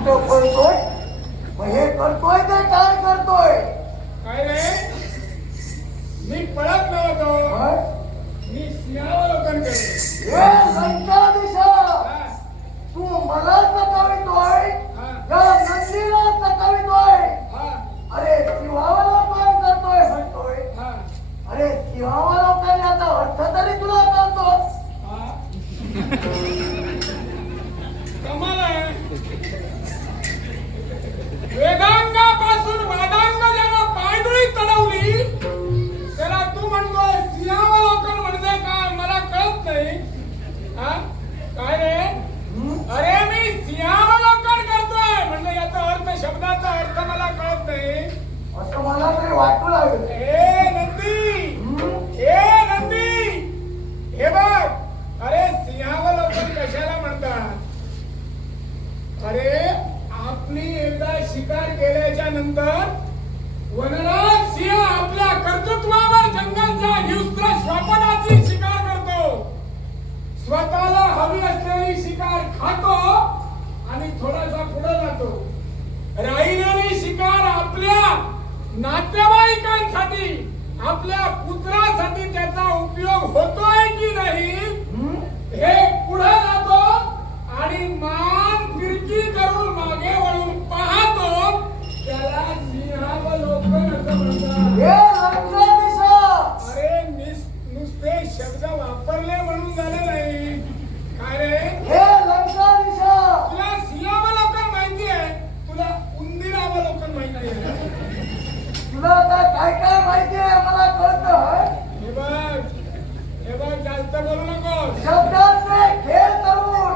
कुठं पळतोय? मग हे करतोय ते काय करतोय? काय रे? मी पळत नव्हतो, मी सिंहावलोकन करतो. हे लंकाधीशा, तू मला सतावितोय, या नंदीला सतावितोय. अरे सिंहावलोकन करतोय म्हणतोय. अरे सिंहावलोकन याचा अर्थ तरी तुला कळतो? कमाल आहे. वेदांगापासून वादांग ज्यानं पायदुळी चढवली त्याला तू म्हणतोय सिंहावलोकन म्हणजे काय? मला कळत नाही. काय रे? अरे मी सिंहावलोकन करतोय म्हणजे याचा अर्थ, शब्दाचा अर्थ मला कळत नाही असं मला तरी वाटू लागलं. ए नंदी, ए नंदी, हे बघ. अरे सिंहावलोकन कशाला म्हणतात? अरे आपली एकदा शिकार केल्याच्या नंतर वनराज सिंह आपल्या कर्तृत्वावर जंगलच्या हिंस्र श्वापनाची शिकार करतो. स्वतःला हवी असलेली शिकार खातो आणि थोडासा पुढे जातो. राहिलेली शिकार आपल्या नातेवाईकांसाठी, आपल्या पुत्रासाठी त्याचा उपयोग होतोय की नाही हे पुढे जातो आणि मान फिरकी करून मागे वळून पाहतो. त्याला सिंहावलोकन असं म्हणतात. हे लंकाधीशा, अरे नुसते शब्द वापरले म्हणून झाले नाही. काय रे? हे लंकाधीशा, तुला सिंहावलोकन माहिती आहे, तुला उंदीरावलोकन माहिती आहे. तुला आता काय काय माहिती आहे मला कळतं. हे बघ, हे बघ, जास्त बोलू नको. शब्दांचे खेळ करून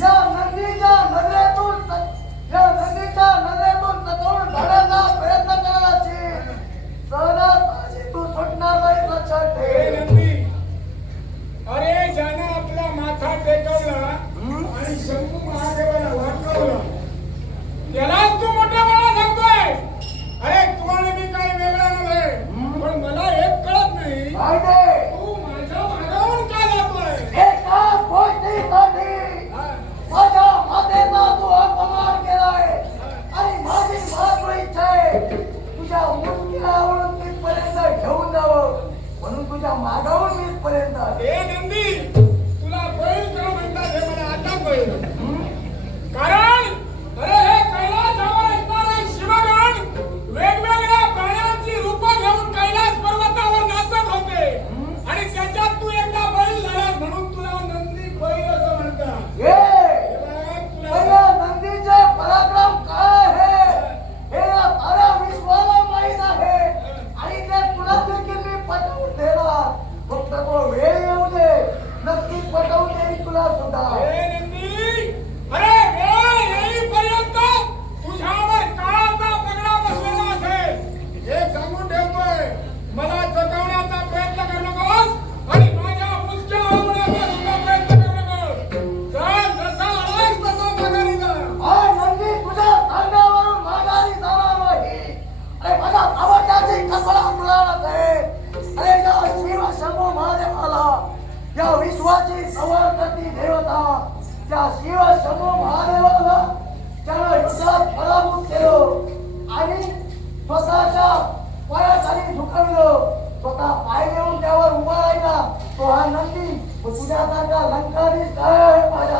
या नदीच्या नजरेतून सतवून काढण्याचा प्रयत्न करायची सहजासहजी तू सुटणार नाही लक्षात हे ठेव. नंदी, अरे ज्यानं आपला माथा टेकवला आणि शंभू महादेवाला वाकवलं त्यालाच तू मोठ्यापणा सांगतोय. अरे तुम्हाला मी काही वेगळा नव्हे, पण मला एक कळत नाही, काय ते? तू माझ्या मागावून का जातोय? एका गोष्टीसाठी माझ्या मातेचा तू अपमान केलाय आणि माझी मात्र इच्छा आहे तुझ्या मुलगीला तिथपर्यंत घेऊन जावं, म्हणून तुझ्या मागावून मी इथपर्यंत आलो. हे नंदी, तुला बैल का म्हणतात हे मला आता कळलं. कारण अरे हे कैलासावर असणारे शिवगण वेगवेगळ्या प्राण्यांची रूपं घेऊन कैलास पर्वतावर नाचत होते आणि त्याच्यात तू एकदा बैल झालास म्हणून तुला नंदी बैल असं म्हणतात. पहिल्या नंदीचे पराक्रम काय आहे हे या साऱ्या विश्वाला माहीत आहे आणि ते तुला देखील मी पटवून देणार. फक्त तो वेळ येऊ दे, नक्की पटवून देईल तुला सुद्धा. हे नंदी, अरे वेळ येईपर्यंत तुझ्यावर काळाचा पगडा बसलेला असेल हे सांगून ठेवतोय. मला चकवण्याचा प्रयत्न करू नकोस आणि माझ्या मुसक्या आवडण्याचा सुद्धा प्रयत्न करू नकोस. चल, जसा आलास तसा माघारी जा. हा नंदी तुझ्या सांगण्यावरून माघारी जाणार नाही. अरे माझ्या सामर्थ्याची कल्पना तुलाच आहे. अरे या शिव शंभू महादेवाला, या विश्वाची संवर्धती देवता, त्या शिव शंभू महादेवाला त्यानं युद्धात पराभूत केलं आणि स्वतःच्या पायाखाली झुकवलं. स्वतः पाय घेऊन त्यावर उभा राहिला तो हा नंदी. तुझ्यासारखा लंकाधीश काय आहे माझ्या